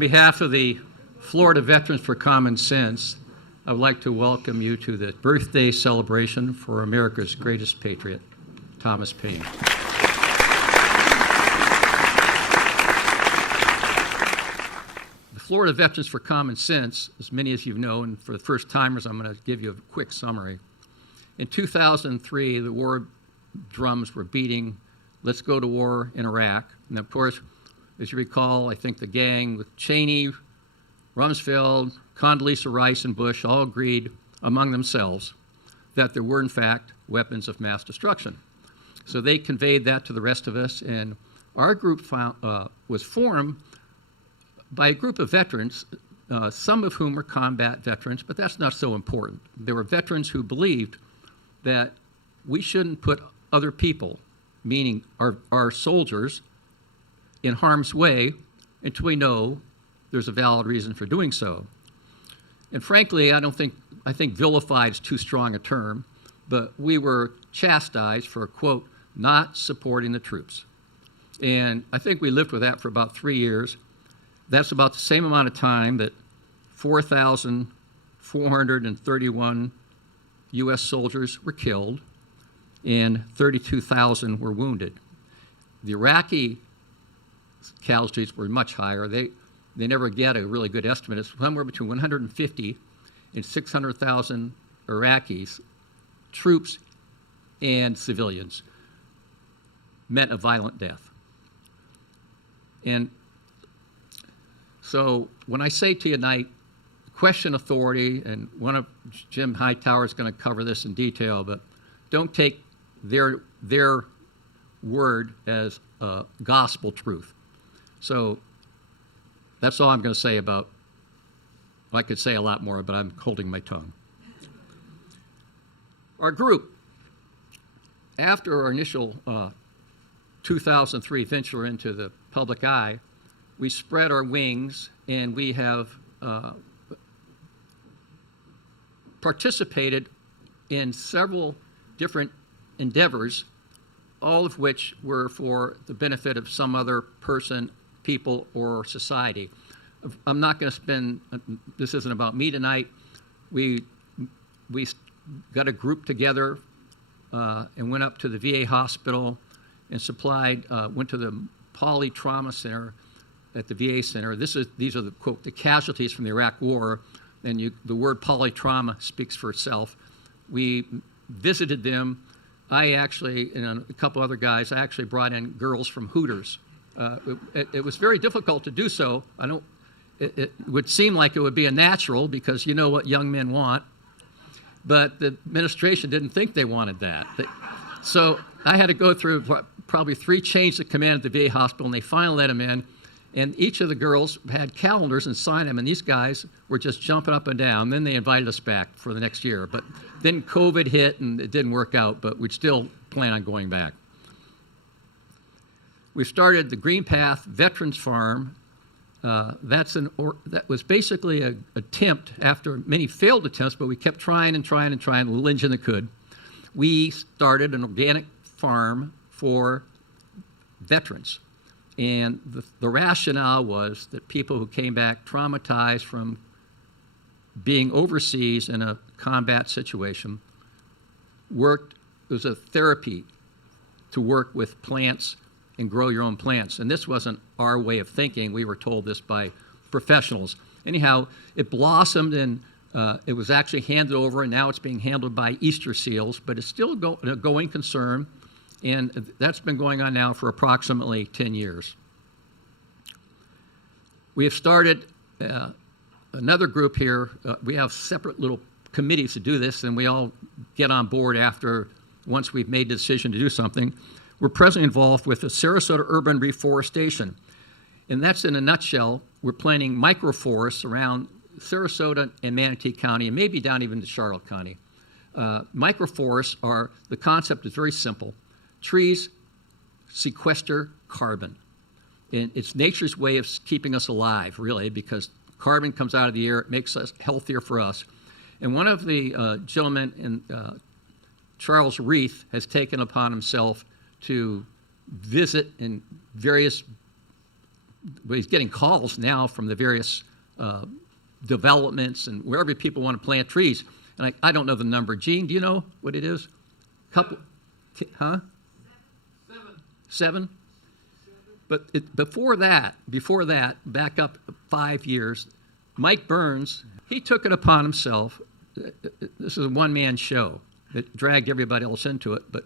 behalf of the Florida Veterans for Common Sense, I would like to welcome you to the birthday celebration for America's greatest patriot, Thomas Paine. The Florida Veterans for Common Sense, as many as you know, and for the first timers, I'm going to give you a quick summary. In 2003, the war drums were beating, let's go to war in Iraq. And of course, as you recall, I think the gang with Cheney, Rumsfeld, Condoleezza Rice, and Bush all agreed among themselves that there were, in fact, weapons of mass destruction. So they conveyed that to the rest of us, and our group was formed by a group of veterans, some of whom were combat veterans, but that's not so important. There were veterans who believed that we shouldn't put other people, meaning our soldiers, in harm's way until we know there's a valid reason for doing so. And frankly, I think vilified is too strong a term, but we were chastised for, quote, not supporting the troops. And I think we lived with that for about 3 years. That's about the same amount of time that 4,431 U.S. soldiers were killed and 32,000 were wounded. The Iraqi casualties were much higher. They never get a really good estimate. It's somewhere between 150 and 600,000 Iraqis, troops and civilians, met a violent death. And so when I say to you tonight, question authority, and one of Jim Hightower is going to cover this in detail, but don't take their word as gospel truth. So that's all I'm going to say about, well, I could say a lot more, but I'm holding my tongue. Our group, after our initial 2003 venture into the public eye, we spread our wings, and we have participated in several different endeavors, all of which were for the benefit of some other person, people, or society. I'm not going to spend, this isn't about me tonight. We got a group together and went up to the VA hospital and supplied, went to the Poly Trauma Center at the VA Center. These are the, quote, the casualties from the Iraq War, and the word polytrauma speaks for itself. We visited them. I actually, and a couple other guys, I actually brought in girls from Hooters. It was very difficult to do so. It would seem like it would be a natural because you know what young men want, but the administration didn't think they wanted that. So I had to go through probably 3 chains of command at the VA hospital, and they finally let them in. And each of the girls had calendars and signed them, and these guys were just jumping up and down. Then they invited us back for the next year. But then COVID hit, and it didn't work out, but we'd still plan on going back. We started the Green Path Veterans Farm. That was basically an attempt after many failed attempts, but we kept trying and trying and trying, a little engine that could. We started an organic farm for veterans. And the rationale was that people who came back traumatized from being overseas in a combat situation it was a therapy to work with plants and grow your own plants. And this wasn't our way of thinking. We were told this by professionals. Anyhow, it blossomed, and it was actually handed over, and now it's being handled by Easter seals, but it's still a going concern. And that's been going on now for approximately 10 years. We have started another group here. We have separate little committees to do this, and we all get on board once we've made the decision to do something. We're presently involved with the Sarasota Urban Reforestation. And that's in a nutshell. We're planting microforests around Sarasota and Manatee County, and maybe down even to Charlotte County. Microforests the concept is very simple. Trees sequester carbon. And it's nature's way of keeping us alive, really, because carbon comes out of the air. It makes us healthier for us. And one of the gentlemen, Charles Reith, has taken upon himself to visit in various he's getting calls now from the various developments and wherever people want to plant trees. And I don't know the number. Gene, do you know what it is? Couple, huh? 7? But before that, back up 5 years, Mike Burns, he took it upon himself. This is a one-man show. It dragged everybody else into it, but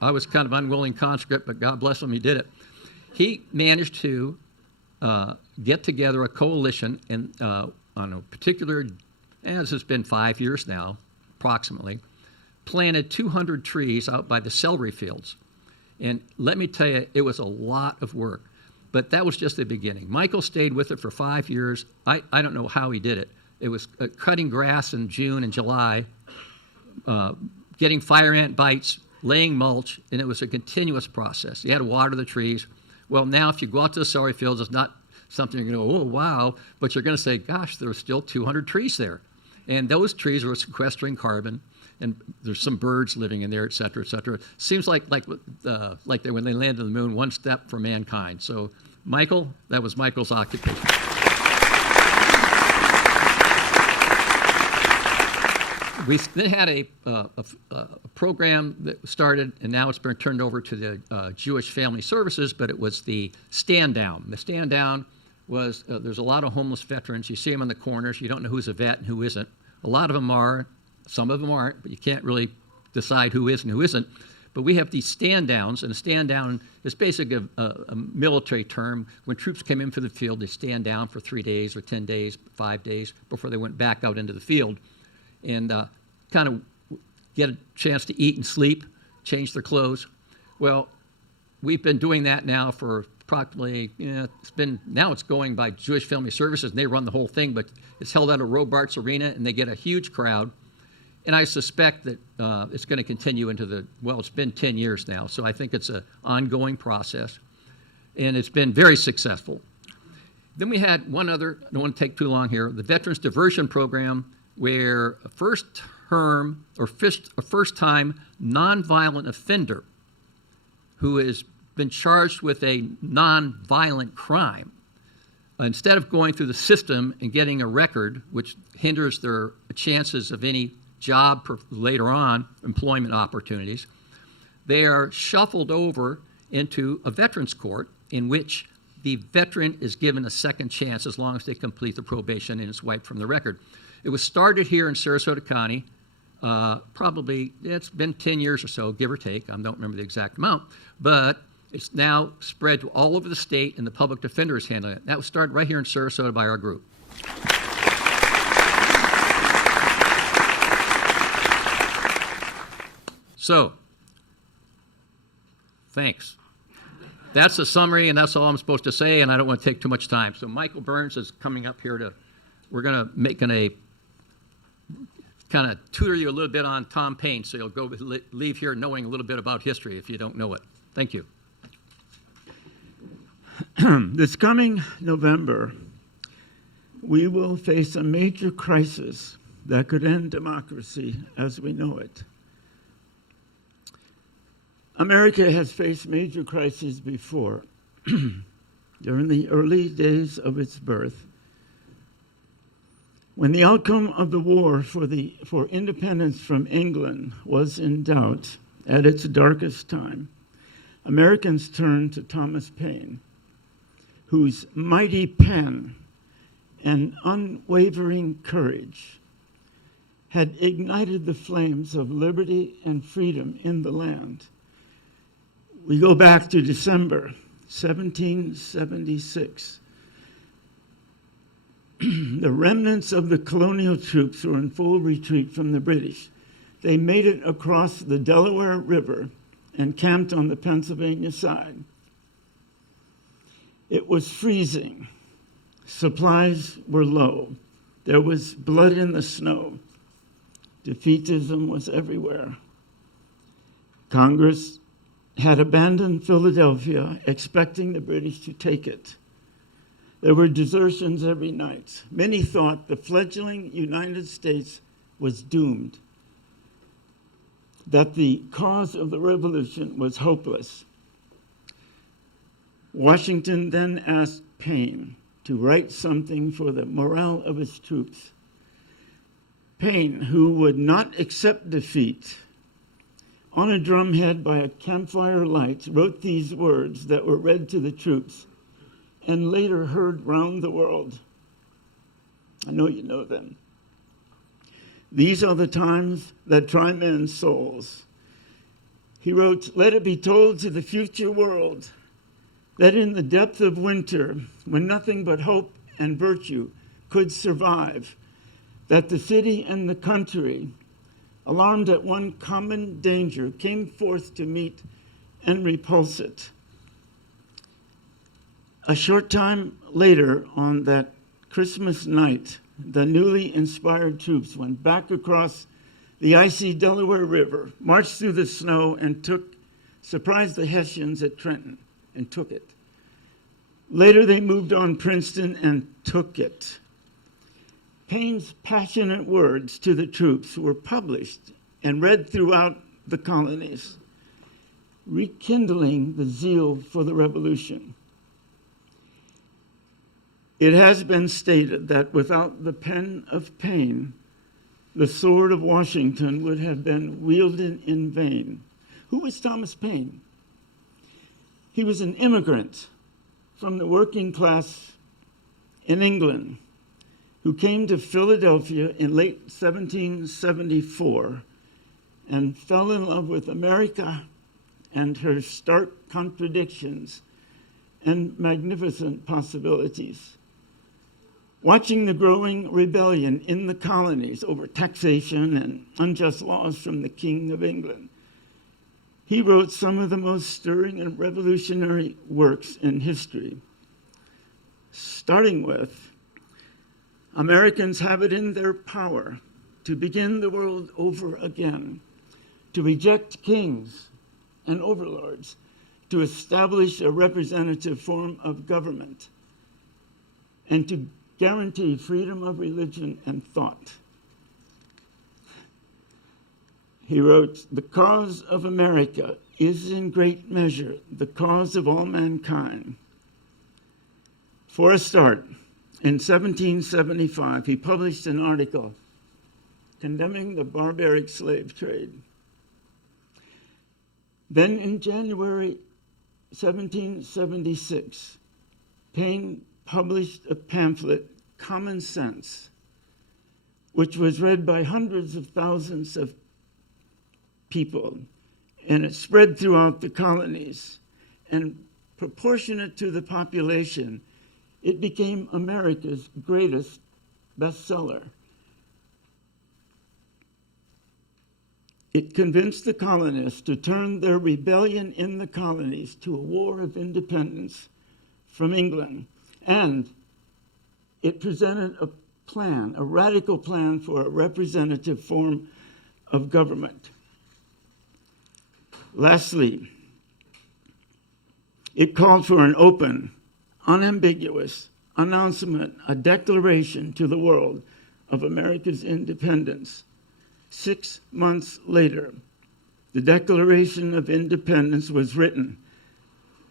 I was kind of unwilling conscript, but God bless him, he did it. He managed to get together a coalition and on a particular, as it's been 5 years now, approximately, planted 200 trees out by the celery fields. And let me tell you, it was a lot of work. But that was just the beginning. Michael stayed with it for 5 years. I don't know how he did it. It was cutting grass in June and July, getting fire ant bites, laying mulch, and it was a continuous process. You had to water the trees. Well, now if you go out to the celery fields, it's not something you're going to go, oh, wow, but you're going to say, gosh, there's still 200 trees there. And those trees were sequestering carbon, and there's some birds living in there, et cetera, et cetera. Seems like they, when they landed on the moon, one step for mankind. So Michael, that was Michael's occupation. We then had a program that started, and now it's been turned over to the Jewish Family Services, but it was the stand down. The stand down was, there's a lot of homeless veterans. You see them in the corners. You don't know who's a vet and who isn't. A lot of them are, some of them aren't, but you can't really decide who is and who isn't. But we have these stand downs, and a stand down is basically a military term. When troops came in for the field, they stand down for 3 days or 10 days, 5 days before they went back out into the field. And kind of get a chance to eat and sleep, change their clothes. Well, we've been doing that now for approximately, now it's going by Jewish Family Services, and they run the whole thing, but it's held out at Robarts Arena, and they get a huge crowd. And I suspect that it's going to continue into it's been 10 years now, so I think it's an ongoing process, and it's been very successful. Then we had one other, I don't want to take too long here, the Veterans Diversion Program, where a first-time nonviolent offender who has been charged with a nonviolent crime, instead of going through the system and getting a record, which hinders their chances of any job later on, employment opportunities, they are shuffled over into a veterans court in which the veteran is given a second chance as long as they complete the probation and it's wiped from the record. It was started here in Sarasota County. Probably, it's been 10 years or so, give or take. I don't remember the exact amount. But it's now spread to all over the state, and the public defender is handling it. That was started right here in Sarasota by our group. So, thanks. That's a summary, and that's all I'm supposed to say, and I don't want to take too much time. So Michael Burns is coming up here we're going to make a kind of tutor you a little bit on Tom Paine, so you'll leave here knowing a little bit about history if you don't know it. Thank you. This coming November, we will face a major crisis that could end democracy as we know it. America has faced major crises before. During the early days of its birth, when the outcome of the war for independence from England was in doubt at its darkest time, Americans turned to Thomas Paine, whose mighty pen and unwavering courage had ignited the flames of liberty and freedom in the land. We go back to December 1776. The remnants of the colonial troops were in full retreat from the British. They made it across the Delaware River and camped on the Pennsylvania side. It was freezing. Supplies were low. There was blood in the snow. Defeatism was everywhere. Congress had abandoned Philadelphia, expecting the British to take it. There were desertions every night. Many thought the fledgling United States was doomed, that the cause of the revolution was hopeless. Washington then asked Paine to write something for the morale of his troops. Paine, who would not accept defeat, on a drumhead by a campfire light, wrote these words that were read to the troops and later heard round the world. I know you know them. These are the times that try men's souls. He wrote, "Let it be told to the future world that in the depth of winter, when nothing but hope and virtue could survive, that the city and the country, alarmed at one common danger, came forth to meet and repulse it." A short time later, on that Christmas night, the newly inspired troops went back across the icy Delaware River, marched through the snow, and surprised the Hessians at Trenton and took it. Later, they moved on Princeton and took it. Paine's passionate words to the troops were published and read throughout the colonies, rekindling the zeal for the revolution. It has been stated that without the pen of Paine, the sword of Washington would have been wielded in vain. Who was Thomas Paine? He was an immigrant from the working class in England who came to Philadelphia in late 1774 and fell in love with America and her stark contradictions and magnificent possibilities. Watching the growing rebellion in the colonies over taxation and unjust laws from the King of England, he wrote some of the most stirring and revolutionary works in history, starting with, "Americans have it in their power to begin the world over again, to reject kings and overlords, to establish a representative form of government, and to guarantee freedom of religion and thought." He wrote, "The cause of America is in great measure the cause of all mankind." For a start, in 1775, he published an article condemning the barbaric slave trade. Then in January 1776, Paine published a pamphlet, Common Sense, which was read by hundreds of thousands of people, and it spread throughout the colonies. And proportionate to the population, it became America's greatest bestseller. It convinced the colonists to turn their rebellion in the colonies to a war of independence from England. And it presented a plan, a radical plan for a representative form of government. Lastly, it called for an open, unambiguous announcement, a declaration to the world of America's independence. 6 months later, the Declaration of Independence was written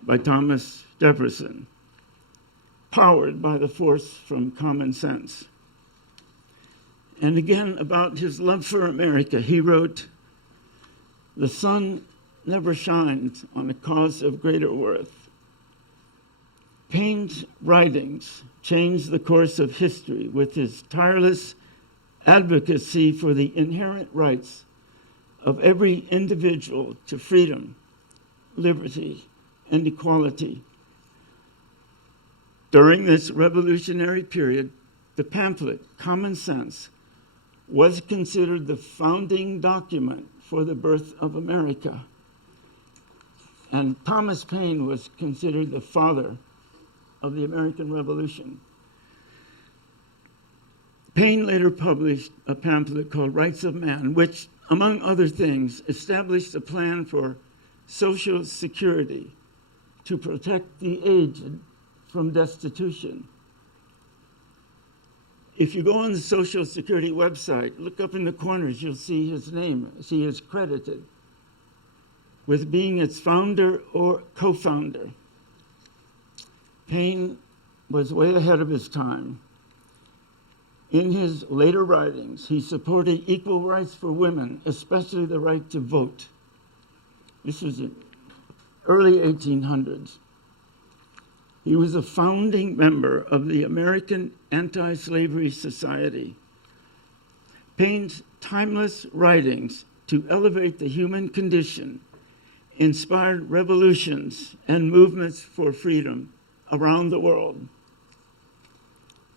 by Thomas Jefferson, powered by the force from common sense. And again, about his love for America, he wrote, "The sun never shines on a cause of greater worth." Paine's writings changed the course of history with his tireless advocacy for the inherent rights of every individual to freedom, liberty, and equality. During this revolutionary period, the pamphlet, Common Sense, was considered the founding document for the birth of America. And Thomas Paine was considered the father of the American Revolution. Paine later published a pamphlet called Rights of Man, which, among other things, established a plan for social security to protect the aged from destitution. If you go on the Social Security website, look up in the corners, you'll see his name. He is credited with being its founder or co-founder. Paine was way ahead of his time. In his later writings, he supported equal rights for women, especially the right to vote. This was in early 1800s. He was a founding member of the American Anti-Slavery Society. Paine's timeless writings to elevate the human condition inspired revolutions and movements for freedom around the world.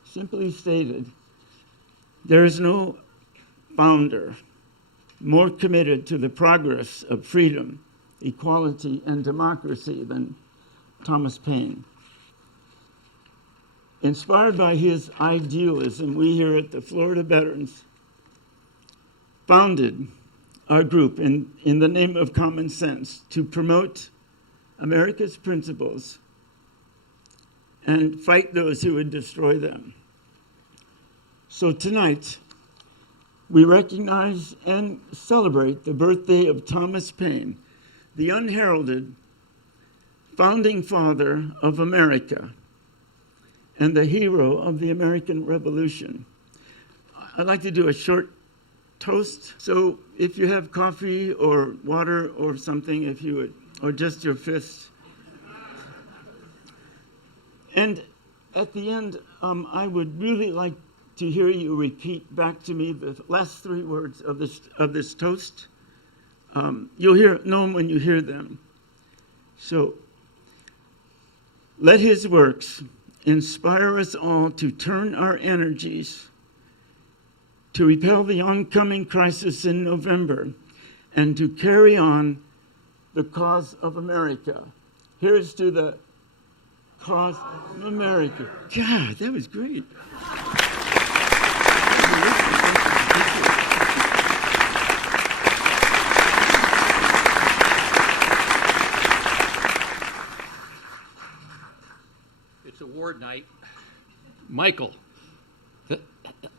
Simply stated, there is no founder more committed to the progress of freedom, equality, and democracy than Thomas Paine. Inspired by his idealism, we here at the Florida Veterans founded our group in the name of common sense to promote America's principles and fight those who would destroy them. So tonight, we recognize and celebrate the birthday of Thomas Paine, the unheralded founding father of America and the hero of the American Revolution. I'd like to do a short toast. So if you have coffee or water or something, if you would, or just your fist. And at the end, I would really like to hear you repeat back to me the last three words of this toast. You'll know them when you hear them. So, let his works inspire us all to turn our energies to repel the oncoming crisis in November and to carry on the cause of America. Here's to the cause of America. God, that was great. It's award night. Michael,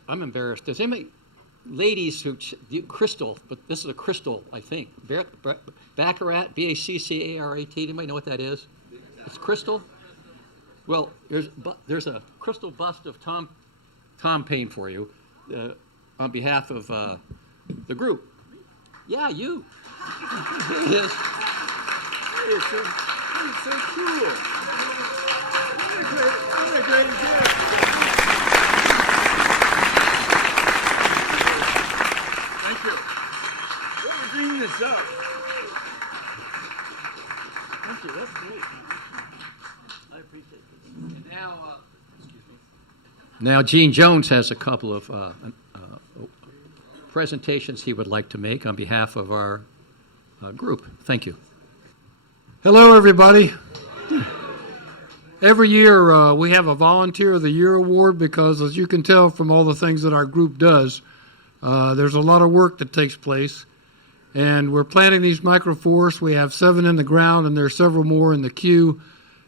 I'm embarrassed. Does anybody, ladies who, Crystal, but this is a crystal, I think. Baccarat, B-A-C-C-A-R-A-T. Anybody know what that is? It's crystal? Well, there's a crystal bust of Tom Paine for you on behalf of the group. Yeah, you. It is. It's so cool. What a great gift. Thank you. What for bringing this up. Thank you. That's great. I appreciate it. And now, Now, Gene Jones has a couple of presentations he would like to make on behalf of our group. Thank you. Hello, everybody. Every year we have a Volunteer of the Year award because, as you can tell from all the things that our group does, there's a lot of work that takes place. And we're planting these microforests. We have 7 in the ground, and there are several more in the queue.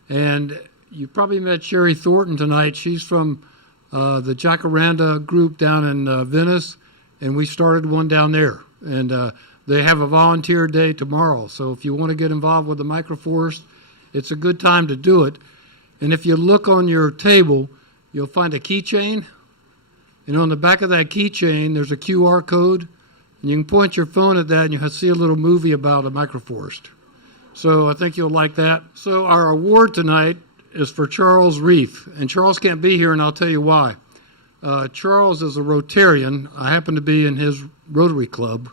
And you probably met Sherry Thornton tonight. She's from the Jacaranda group down in Venice, and we started one down there. And they have a volunteer day tomorrow. So if you want to get involved with the microforest, it's a good time to do it. And if you look on your table, you'll find a keychain. And on the back of that keychain, there's a QR code. And you can point your phone at that, and you'll see a little movie about a microforest. So I think you'll like that. So our award tonight is for Charles Reef. And Charles can't be here, and I'll tell you why. Charles is a Rotarian. I happen to be in his Rotary Club.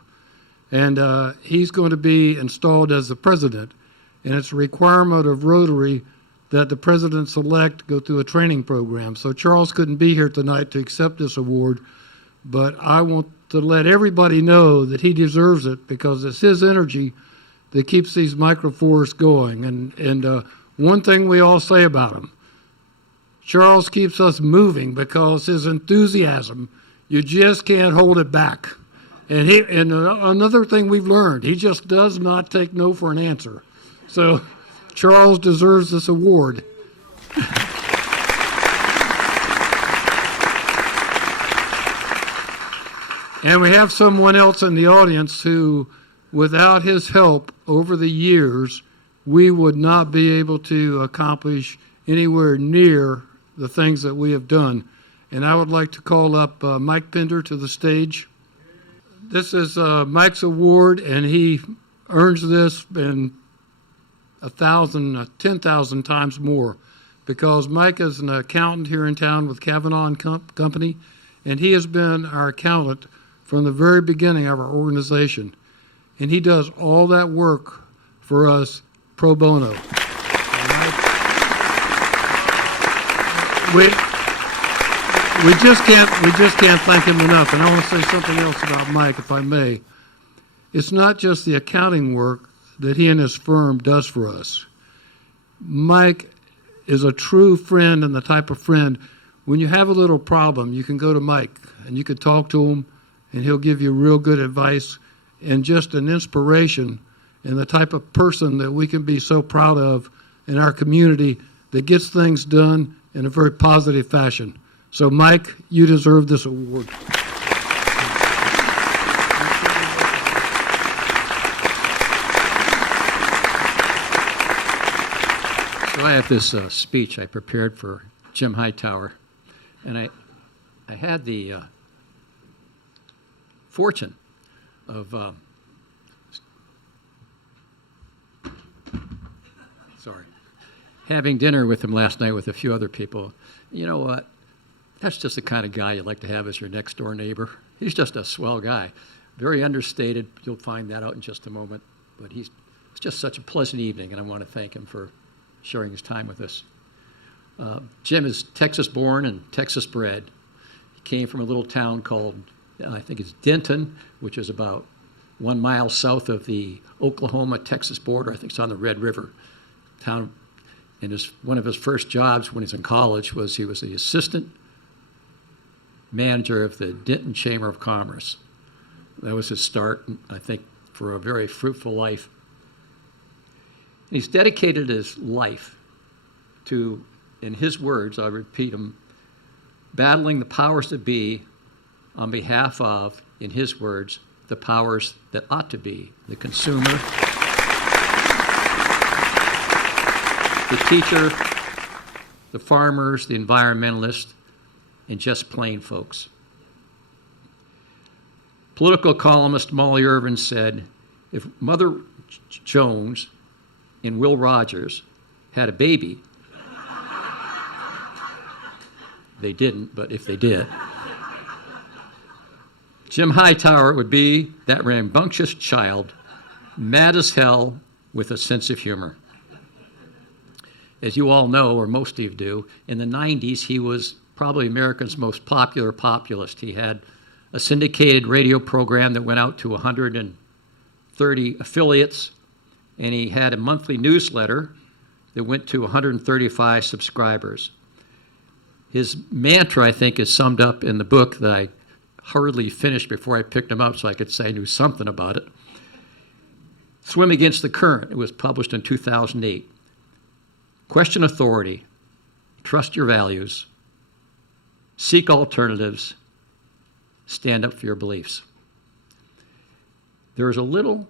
And he's going to be installed as the president. And it's a requirement of Rotary that the presidents-elect go through a training program. So Charles couldn't be here tonight to accept this award, but I want to let everybody know that he deserves it because it's his energy that keeps these microforests going. And one thing we all say about him, Charles keeps us moving because his enthusiasm, you just can't hold it back. And another thing we've learned, he just does not take no for an answer. So Charles deserves this award. And we have someone else in the audience who, without his help over the years, we would not be able to accomplish anywhere near the things that we have done. And I would like to call up Mike Pender to the stage. This is Mike's award, and he earns this in 10,000 times more, because Mike is an accountant here in town with Kavanaugh and Company, and he has been our accountant from the very beginning of our organization. And he does all that work for us pro bono. We just can't thank him enough. And I want to say something else about Mike, if I may. It's not just the accounting work that he and his firm does for us. Mike is a true friend, and the type of friend, when you have a little problem, you can go to Mike and you can talk to him, and he'll give you real good advice and just an inspiration, and the type of person that we can be so proud of in our community that gets things done in a very positive fashion. So Mike, you deserve this award. So I have this speech I prepared for Jim Hightower, and I had the fortune of having dinner with him last night with a few other people. You know what? That's just the kind of guy you'd like to have as your next door neighbor. He's just a swell guy. Very understated. You'll find that out in just a moment. But it's just such a pleasant evening, and I want to thank him for sharing his time with us. Jim is Texas born and Texas bred. He came from a little town called, I think it's Denton, which is about 1 mile south of the Oklahoma-Texas border. I think it's on the Red River town. And one of his first jobs when he was in college was he was the assistant manager of the Denton Chamber of Commerce. That was his start, I think, for a very fruitful life. And he's dedicated his life to, in his words, I'll repeat them, battling the powers that be on behalf of, in his words, the powers that ought to be, the consumer, the teacher, the farmers, the environmentalists, and just plain folks. Political columnist Molly Irvin said, if Mother Jones and Will Rogers had a baby, they didn't, but if they did, Jim Hightower would be that rambunctious child, mad as hell with a sense of humor. As you all know, or most of you do, in the 90s, he was probably America's most popular populist. He had a syndicated radio program that went out to 130 affiliates, and he had a monthly newsletter that went to 135 subscribers. His mantra, I think, is summed up in the book that I hurriedly finished before I picked him up so I could say I knew something about it. Swim Against the Current. It was published in 2008. Question authority, trust your values, seek alternatives, stand up for your beliefs. There is a little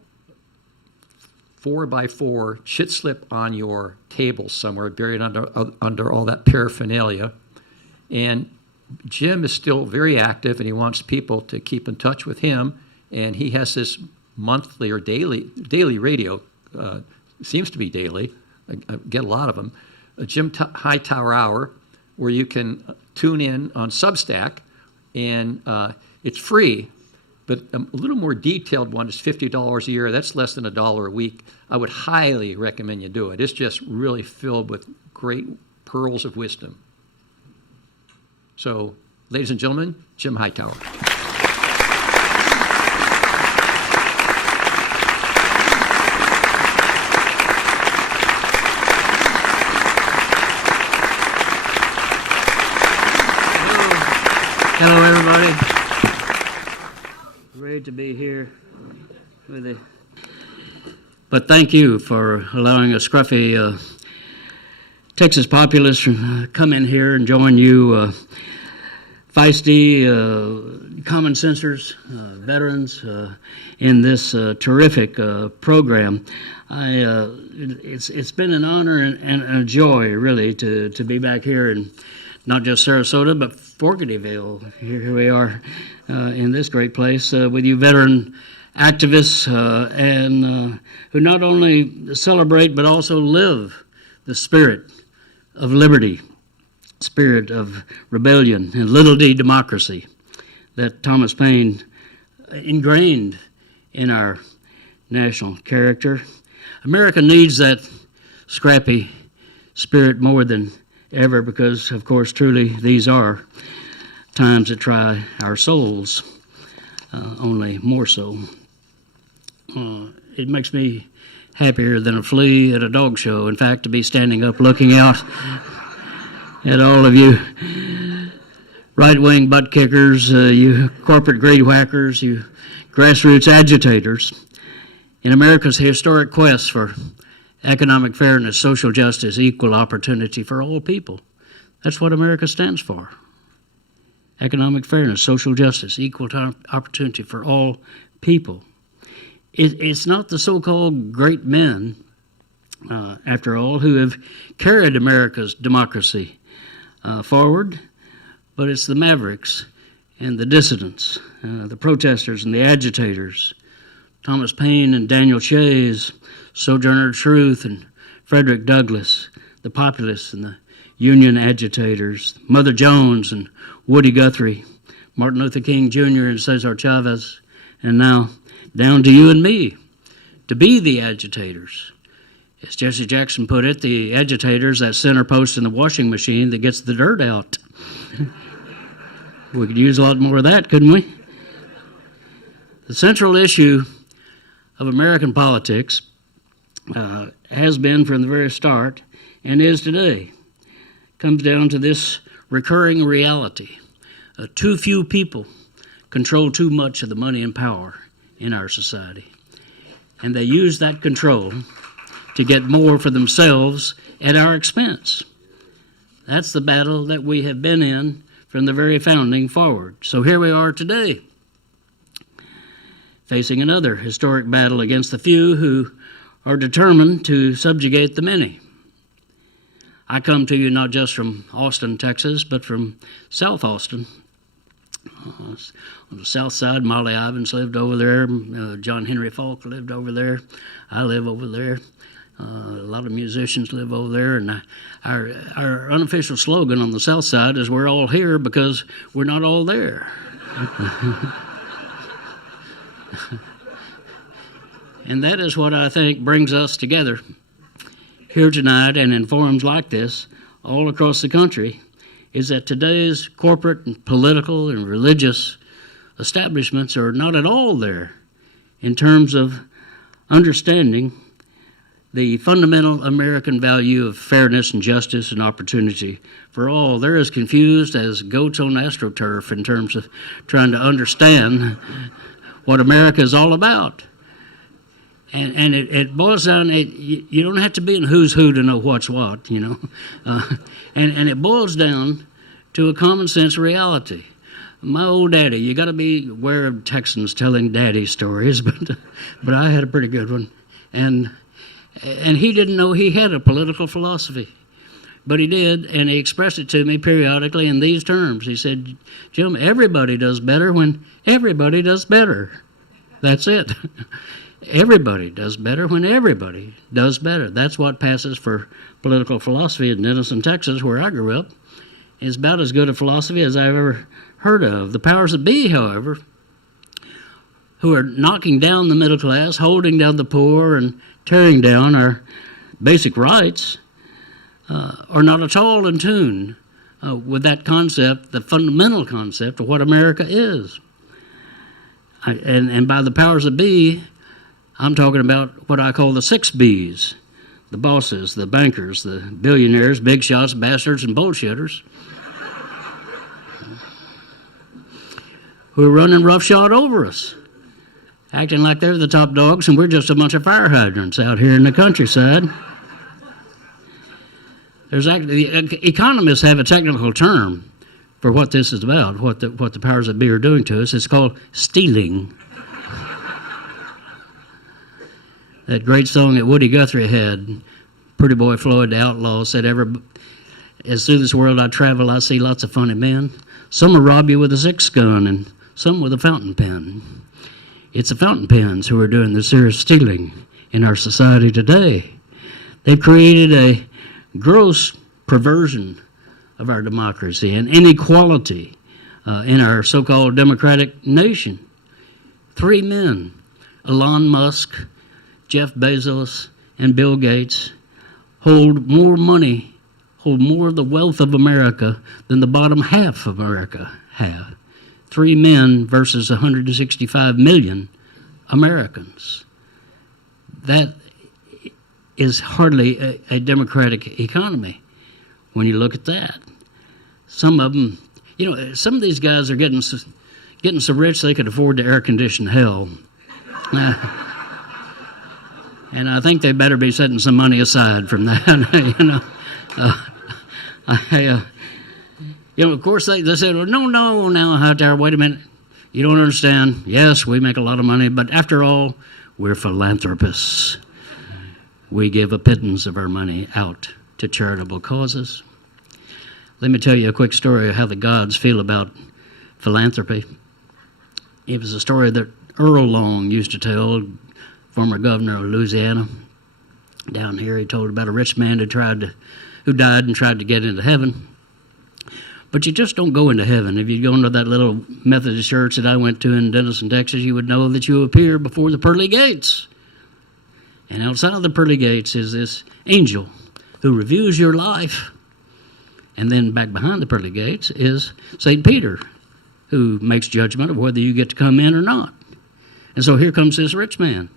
4x4 chit slip on your table somewhere, buried under all that paraphernalia. And Jim is still very active, and he wants people to keep in touch with him. And he has this monthly or daily radio, seems to be daily. I get a lot of them, a Jim Hightower Hour, where you can tune in on Substack, and it's free, but a little more detailed one is $50 a year. That's less than $1 a week. I would highly recommend you do it. It's just really filled with great pearls of wisdom. So, ladies and gentlemen, Jim Hightower. Hello, everybody. Great to be here with you. But thank you for allowing a scruffy Texas populace to come in here and join you feisty common sensers, veterans, in this terrific program. It's been an honor and a joy, really, to be back here and not just Sarasota, but Fogartyville. Here we are in this great place with you veteran activists and who not only celebrate but also live the spirit of liberty, spirit of rebellion, and little d democracy that Thomas Paine ingrained in our national character. America needs that scrappy spirit more than ever because, of course, truly these are times that try our souls, only more so. It makes me happier than a flea at a dog show, in fact, to be standing up looking out at all of you right-wing butt kickers, you corporate grade whackers, you grassroots agitators, in America's historic quest for economic fairness, social justice, equal opportunity for all people. That's what America stands for. Economic fairness, social justice, equal opportunity for all people. It's not the so-called great men, after all, who have carried America's democracy forward, but it's the mavericks and the dissidents, the protesters and the agitators, Thomas Paine and Daniel Shays, Sojourner Truth and Frederick Douglass, the populists and the Union agitators, Mother Jones and Woody Guthrie, Martin Luther King Jr. and Cesar Chavez, and now down to you and me to be the agitators. As Jesse Jackson put it, the agitators, that center post in the washing machine that gets the dirt out. We could use a lot more of that, couldn't we? The central issue of American politics has been from the very start and is today. Comes down to this recurring reality. Too few people control too much of the money and power in our society. And they use that control to get more for themselves at our expense. That's the battle that we have been in from the very founding forward. So here we are today, facing another historic battle against the few who are determined to subjugate the many. I come to you not just from Austin, Texas, but from South Austin. On the south side, Molly Ivins lived over there. John Henry Falk lived over there. I live over there. A lot of musicians live over there. And our unofficial slogan on the south side is we're all here because we're not all there. And that is what I think brings us together here tonight and in forums like this all across the country, is that today's corporate and political and religious establishments are not at all there in terms of understanding the fundamental American value of fairness and justice and opportunity for all. They're as confused as goats on AstroTurf in terms of trying to understand what America is all about. And it boils down, you don't have to be in who's who to know what's what, you know. And it boils down to a common sense reality. My old daddy, you got to be aware of Texans telling daddy stories, but I had a pretty good one. And he didn't know he had a political philosophy, but he did, and he expressed it to me periodically in these terms. He said, Jim, everybody does better when everybody does better. That's it. Everybody does better when everybody does better. That's what passes for political philosophy in Denison, Texas, where I grew up. It's about as good a philosophy as I've ever heard of. The powers that be, however, who are knocking down the middle class, holding down the poor, and tearing down our basic rights, are not at all in tune with that concept, the fundamental concept of what America is. And by the powers that be, I'm talking about what I call the 6 Bs, the bosses, the bankers, the billionaires, big shots, bastards, and bullshitters, who are running roughshod over us, acting like they're the top dogs and we're just a bunch of fire hydrants out here in the countryside. Economists have a technical term for what this is about, what the powers that be are doing to us. It's called stealing. That great song that Woody Guthrie had, Pretty Boy Floyd the Outlaw, said As through this world I travel, I see lots of funny men. Some will rob you with a 6-gun and some with a fountain pen. It's the fountain pens who are doing the serious stealing in our society today. They've created a gross perversion of our democracy and inequality in our so-called democratic nation. 3 men, Elon Musk, Jeff Bezos, and Bill Gates, hold more money, hold more of the wealth of America than the bottom half of America have. 3 men versus 165 million Americans. That is hardly a democratic economy when you look at that. Some of them, some of these guys are getting so rich they could afford to air condition hell. And I think they better be setting some money aside from that. Of course they said, well, no, now, Hightower, wait a minute. You don't understand. Yes, we make a lot of money, but after all, we're philanthropists. We give a pittance of our money out to charitable causes. Let me tell you a quick story of how the gods feel about philanthropy. It was a story that Earl Long used to tell, former governor of Louisiana. Down here, he told about a rich man who died and tried to get into heaven. But you just don't go into heaven. If you go into that little Methodist church that I went to in Denison, Texas, you would know that you appear before the pearly gates. And outside of the pearly gates is this angel who reviews your life. And then back behind the pearly gates is St. Peter, who makes judgment of whether you get to come in or not. And so here comes this rich man.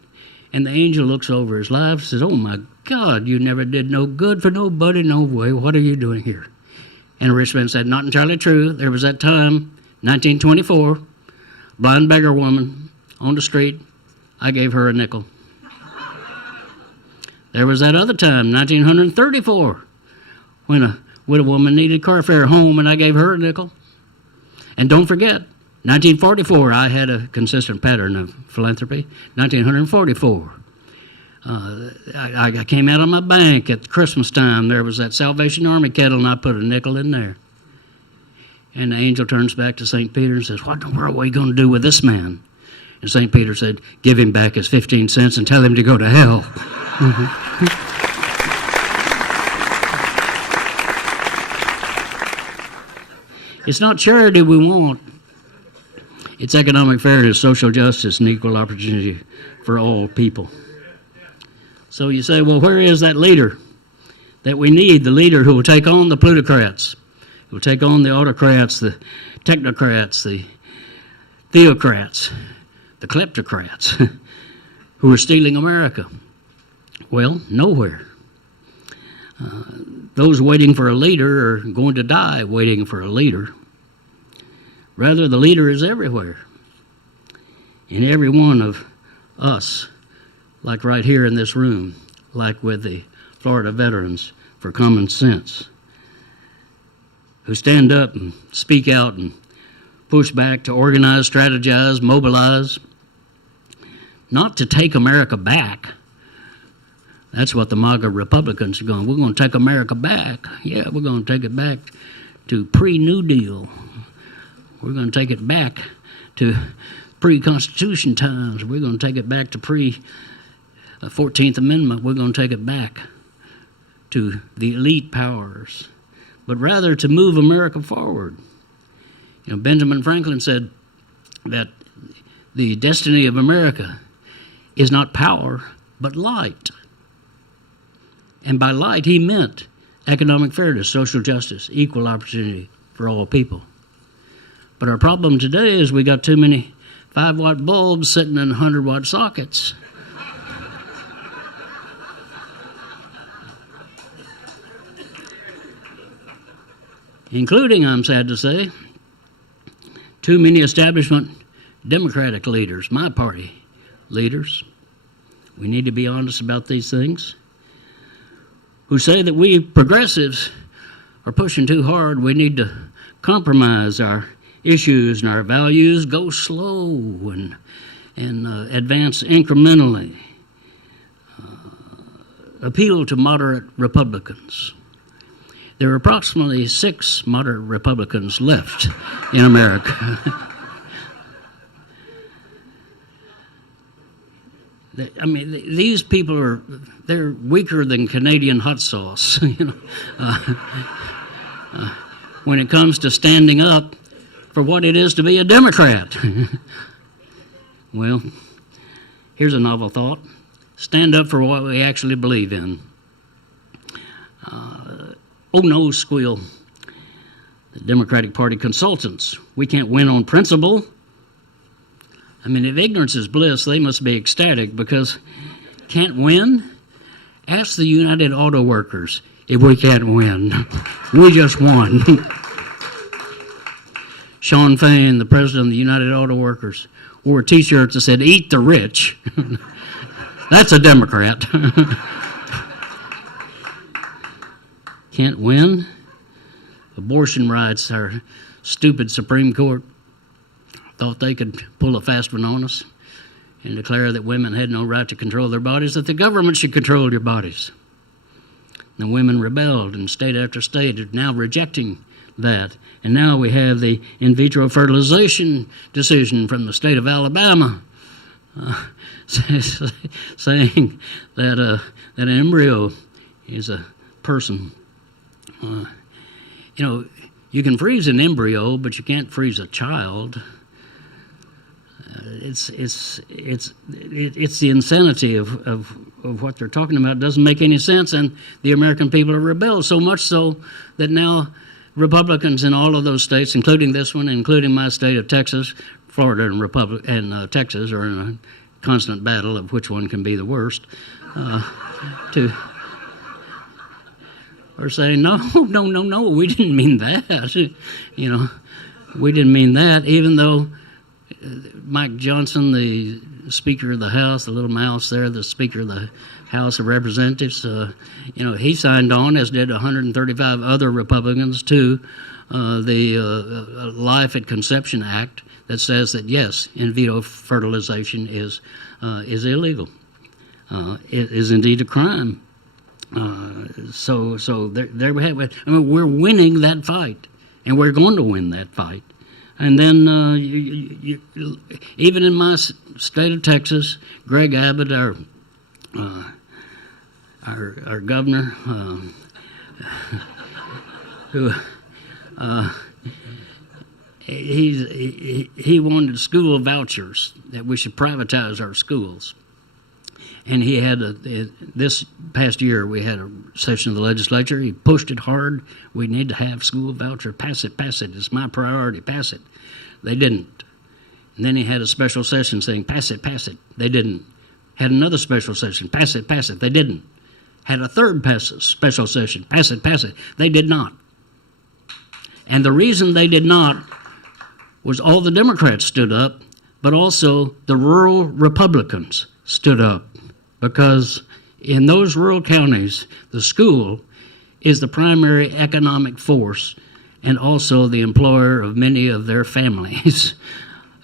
And the angel looks over his life and says, oh my God, you never did no good for nobody, no way. What are you doing here? And the rich man said, not entirely true. There was that time, 1924, blind beggar woman on the street. I gave her a nickel. There was that other time, 1934, when a widow woman needed car fare home, and I gave her a nickel. And don't forget, 1944, I had a consistent pattern of philanthropy. 1944, I came out of my bank at Christmas time. There was that Salvation Army kettle, and I put a nickel in there. And the angel turns back to St. Peter and says, what in the world are you going to do with this man? And St. Peter said, give him back his 15 cents and tell him to go to hell. It's not charity we want. It's economic fairness, social justice, and equal opportunity for all people. So you say, well, where is that leader that we need, the leader who will take on the plutocrats, who will take on the autocrats, the technocrats, the theocrats, the kleptocrats who are stealing America? Well, nowhere. Those waiting for a leader are going to die waiting for a leader. Rather, the leader is everywhere. In every one of us, like right here in this room, like with the Florida Veterans for Common Sense, who stand up and speak out and push back to organize, strategize, mobilize, not to take America back. That's what the MAGA Republicans are going. We're going to take America back. Yeah, we're going to take it back to pre-New Deal. We're going to take it back to pre-Constitution times. We're going to take it back to pre-14th Amendment. We're going to take it back to the elite powers, but rather to move America forward. Benjamin Franklin said that the destiny of America is not power, but light. And by light, he meant economic fairness, social justice, equal opportunity for all people. But our problem today is we got too many 5-watt bulbs sitting in 100-watt sockets. Including, I'm sad to say, too many establishment Democratic leaders, my party leaders. We need to be honest about these things. Who say that we progressives are pushing too hard. We need to compromise our issues and our values, go slow and advance incrementally. Appeal to moderate Republicans. there are approximately 6 moderate Republicans left in America. I mean, these people they're weaker than Canadian hot sauce, when it comes to standing up for what it is to be a Democrat. Well, here's a novel thought. Stand up for what we actually believe in. Oh no, squeal the Democratic Party consultants. We can't win on principle. I mean, if ignorance is bliss, they must be ecstatic because can't win? Ask the United Auto Workers if we can't win. We just won. Sean Fain, the president of the United Auto Workers, wore a T-shirt that said, "Eat the rich." That's a Democrat. Can't win? Abortion rights, our stupid Supreme Court thought they could pull a fast one on us and declare that women had no right to control their bodies, that the government should control your bodies. The women rebelled, and state after state are now rejecting that. And now we have the in vitro fertilization decision from the state of Alabama saying that an embryo is a person. You can freeze an embryo, but you can't freeze a child. It's the insanity of what they're talking about. It doesn't make any sense, and the American people have rebelled so much so that now Republicans in all of those states, including this one, including my state of Texas, Florida and Texas, are in a constant battle of which one can be the worst. Are saying, no, we didn't mean that. We didn't mean that, even though Mike Johnson, the Speaker of the House, the little mouse there, the Speaker of the House of Representatives, he signed on, as did 135 other Republicans, to the Life at Conception Act that says that, yes, in vitro fertilization is illegal. It is indeed a crime. So there we have it. I mean, we're winning that fight, and we're going to win that fight. And then even in my state of Texas, Greg Abbott, our governor, who he wanted school vouchers, that we should privatize our schools. And he had this past year, we had a session of the legislature. He pushed it hard. We need to have school voucher. Pass it. It's my priority. Pass it. They didn't. And then he had a special session saying, pass it. They didn't. Had another special session. Pass it. They didn't. Had a third special session. Pass it. They did not. And the reason they did not was all the Democrats stood up, but also the rural Republicans stood up. Because in those rural counties, the school is the primary economic force and also the employer of many of their families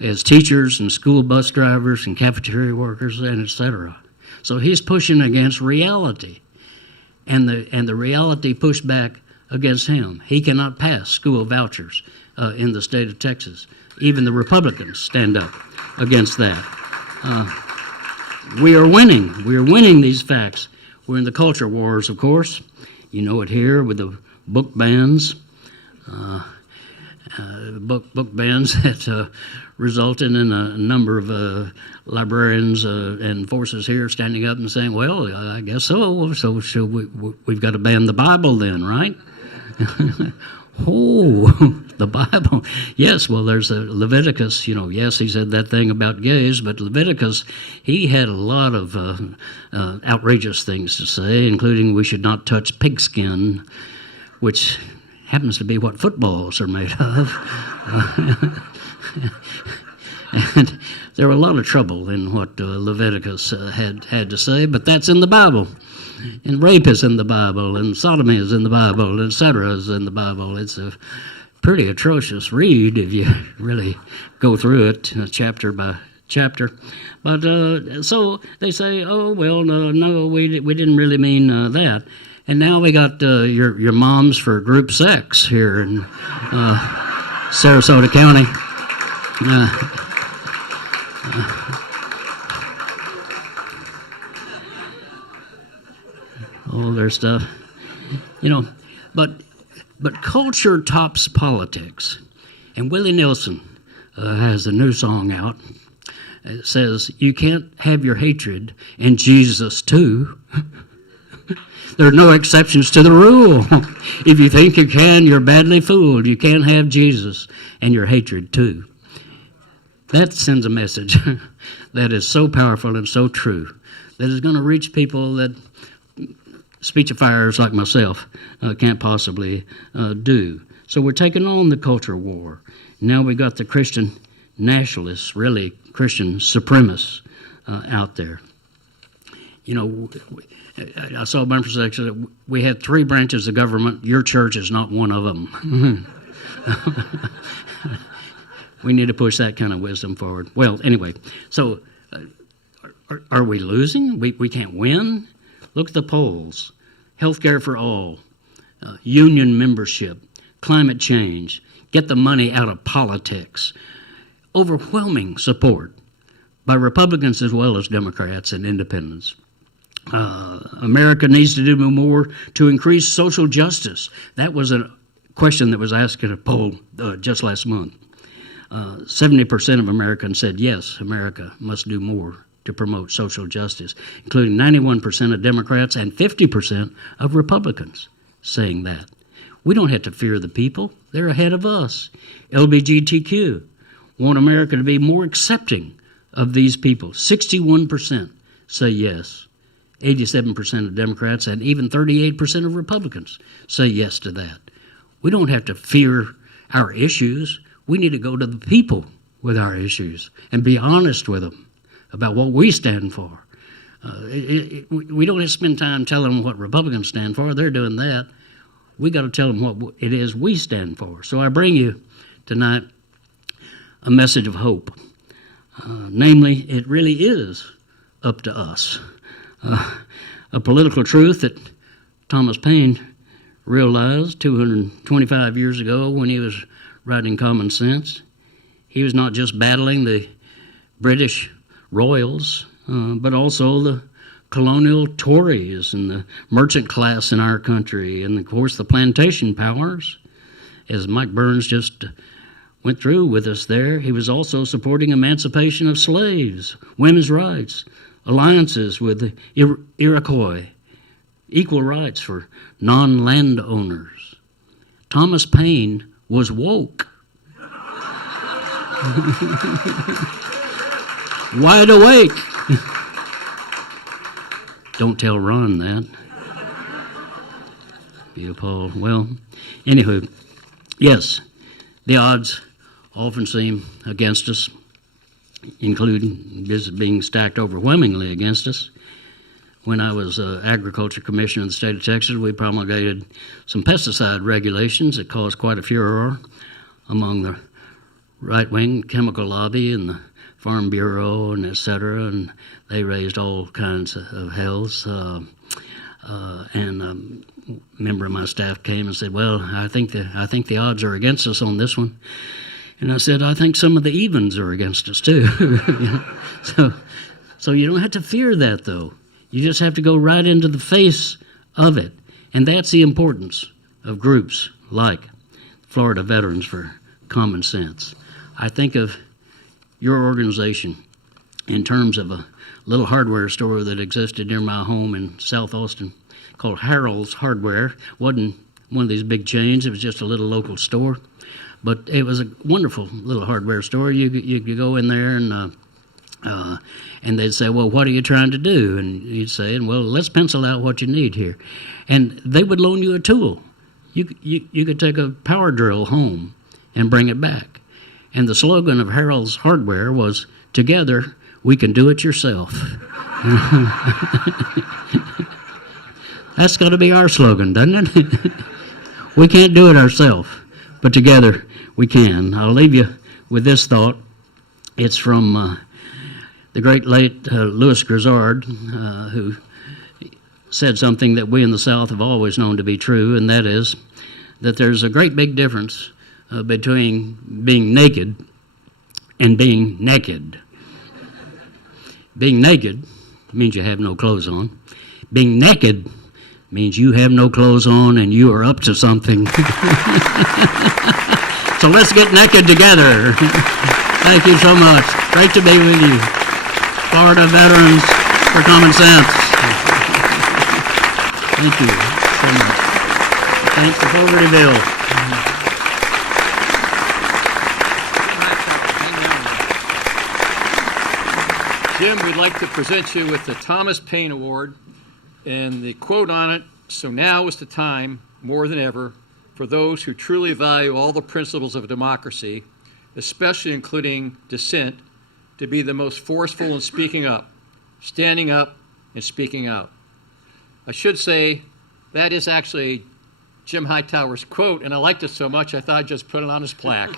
as teachers and school bus drivers and cafeteria workers and etc. So he's pushing against reality, and the reality pushed back against him. He cannot pass school vouchers in the state of Texas. Even the Republicans stand up against that. We are winning. We are winning these facts. We're in the culture wars, of course. You know it here with the book bans. Book bans that resulted in a number of librarians and forces here standing up and saying, well, I guess so. So we've got to ban the Bible then, right? Oh, the Bible. Yes, well, there's Leviticus. Yes, he said that thing about gays, but Leviticus, he had a lot of outrageous things to say, including we should not touch pigskin, which happens to be what footballs are made of. And there were a lot of trouble in what Leviticus had to say, but that's in the Bible. And rape is in the Bible, and sodomy is in the Bible, etc. is in the Bible. It's a pretty atrocious read if you really go through it chapter by chapter. But so they say, oh, well, no, we didn't really mean that. And now we got your moms for group sex here in Sarasota County. All their stuff, but culture tops politics. And Willie Nelson has a new song out. It says, "You can't have your hatred and Jesus too." There are no exceptions to the rule. If you think you can, you're badly fooled. You can't have Jesus and your hatred too. That sends a message that is so powerful and so true, that is going to reach people that speechifiers like myself can't possibly do. So we're taking on the culture war. Now we got the Christian nationalists, really Christian supremacists out there. I saw a bunch of sections that we had 3 branches of government. Your church is not one of them. We need to push that kind of wisdom forward. Well, anyway, so are we losing? We can't win? Look at the polls. Healthcare for all, union membership, climate change, get the money out of politics. Overwhelming support by Republicans as well as Democrats and independents. America needs to do more to increase social justice. That was a question that was asked in a poll just last month. 70% of Americans said, yes, America must do more to promote social justice, including 91% of Democrats and 50% of Republicans saying that. We don't have to fear the people. They're ahead of us. LGBTQ want America to be more accepting of these people. 61% say yes. 87% of Democrats and even 38% of Republicans say yes to that. We don't have to fear our issues. We need to go to the people with our issues and be honest with them about what we stand for. We don't have to spend time telling them what Republicans stand for. They're doing that. We got to tell them what it is we stand for. So I bring you tonight a message of hope. Namely, it really is up to us. A political truth that Thomas Paine realized 225 years ago when he was writing Common Sense. He was not just battling the British royals, but also the colonial Tories and the merchant class in our country, and of course the plantation powers. As Mike Burns just went through with us there, he was also supporting emancipation of slaves, women's rights, alliances with the Iroquois, equal rights for non-landowners. Thomas Paine was woke. Wide awake. Don't tell Ron that. Be appalled. Well, anywho, yes, the odds often seem against us, including this being stacked overwhelmingly against us. When I was agriculture commissioner in the state of Texas, we promulgated some pesticide regulations that caused quite a furor among the right-wing chemical lobby and the Farm Bureau and et cetera, and they raised all kinds of hells. And a member of my staff came and said, well, I think the odds are against us on this one. And I said, I think some of the evens are against us too. So you don't have to fear that, though. You just have to go right into the face of it. And that's the importance of groups like Florida Veterans for Common Sense. I think of your organization in terms of a little hardware store that existed near my home in South Austin called Harold's Hardware. Wasn't one of these big chains. It was just a little local store. But it was a wonderful little hardware store. You could go in there and they'd say, well, what are you trying to do? And you'd say, well, let's pencil out what you need here. And they would loan you a tool. You could take a power drill home and bring it back. And the slogan of Harold's Hardware was, together, we can do it yourself. That's got to be our slogan, doesn't it? We can't do it ourselves, but together we can. I'll leave you with this thought. It's from the great late Louis Grizzard, who said something that we in the South have always known to be true, and that is that there's a great big difference between being naked and being naked. Being naked means you have no clothes on. Being naked means you have no clothes on and you are up to something. So let's get naked together. Thank you so much. Great to be with you. Florida Veterans for Common Sense. Thank you so much. Thanks to Fogartyville. Jim, we'd like to present you with the Thomas Paine Award, and the quote on it, "So now is the time, more than ever, for those who truly value all the principles of democracy, especially including dissent, to be the most forceful in speaking up, standing up, and speaking out." I should say that is actually Jim Hightower's quote, and I liked it so much I thought I'd just put it on his plaque.